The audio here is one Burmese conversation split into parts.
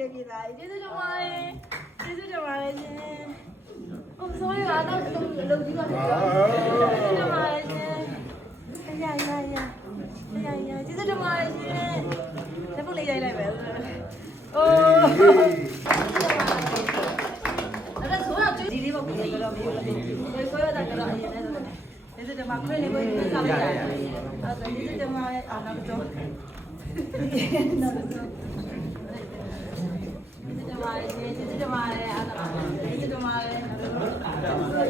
တယ်ပြည်သားကျေးဇူးတင်ပါတယ်ကျေးဇူးတင်ပါတယ်ရှင်ဟုတ်ဆိုရတော့လုံကြီးပါကျေးဇူးတင်ပါတယ်ရှင်ရကျေးဇူးတင်ပါတယ်ရှင်လက်ပုတ်လေးရိုက်လိုက်ပဲအိုးအဲ့ဒါဆိုတော့ဒီလေးပေါ့ကိုကြီးတော့မျိုးလို့ကိုရတာကတော့အရင်နဲ့ဆိုကျေးဇူးတင်ပါခွင့်လေးကိုစားလိုက်ရတယ်အဲ့ဒါကျေးဇူးတင်ပါတယ်အားလုံးတော့ကျေးဇူးတင်ပါတယ်အားလုံးကျေးဇူးတင်ပါတယ်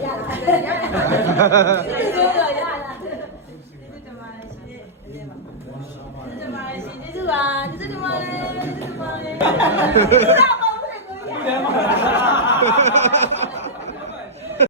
ရလာကျေးဇူးတော်ရလာကျေးဇူးတင်ပါတယ်ရှင်ကျေးဇူးတင်ပါတယ်ရှင်ကျေးဇူးပါကျေးဇူးတင်ပါတယ်ကျေးဇူးတင်ပါတယ်ကျေးဇူးပါဘုရားကိုရ